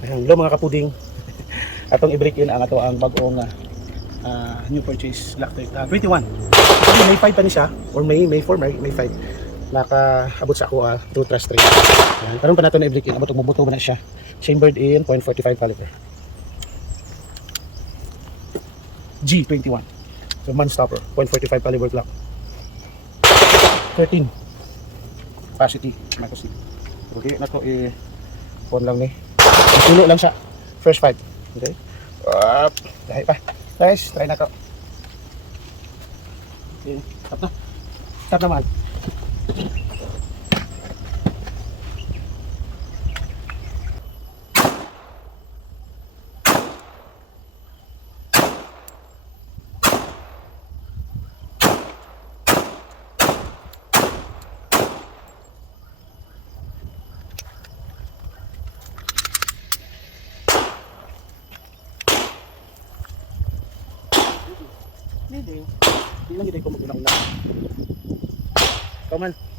Ayan, hello mga kapuding. Atong i-break in ang ato ang bagong new purchase Black 21. Actually, may 5 pa ni siya, or may 4, may 5. Nakaabot sa ako 2 truss string. Ayan, karon pa nato na i-break in, abot og mubuto ba na siya. Chambered in 0.45 caliber. G21. So man stopper, 0.45 caliber Glock. 13 capacity, nakasi. Okay, nako phone lang ni. Tulo lang siya. First 5. Okay. Up. Dahil pa. Guys, try na to. Okay, stop na. Stop naman. Hindi lang ko mag-ulang-ulang. Come on.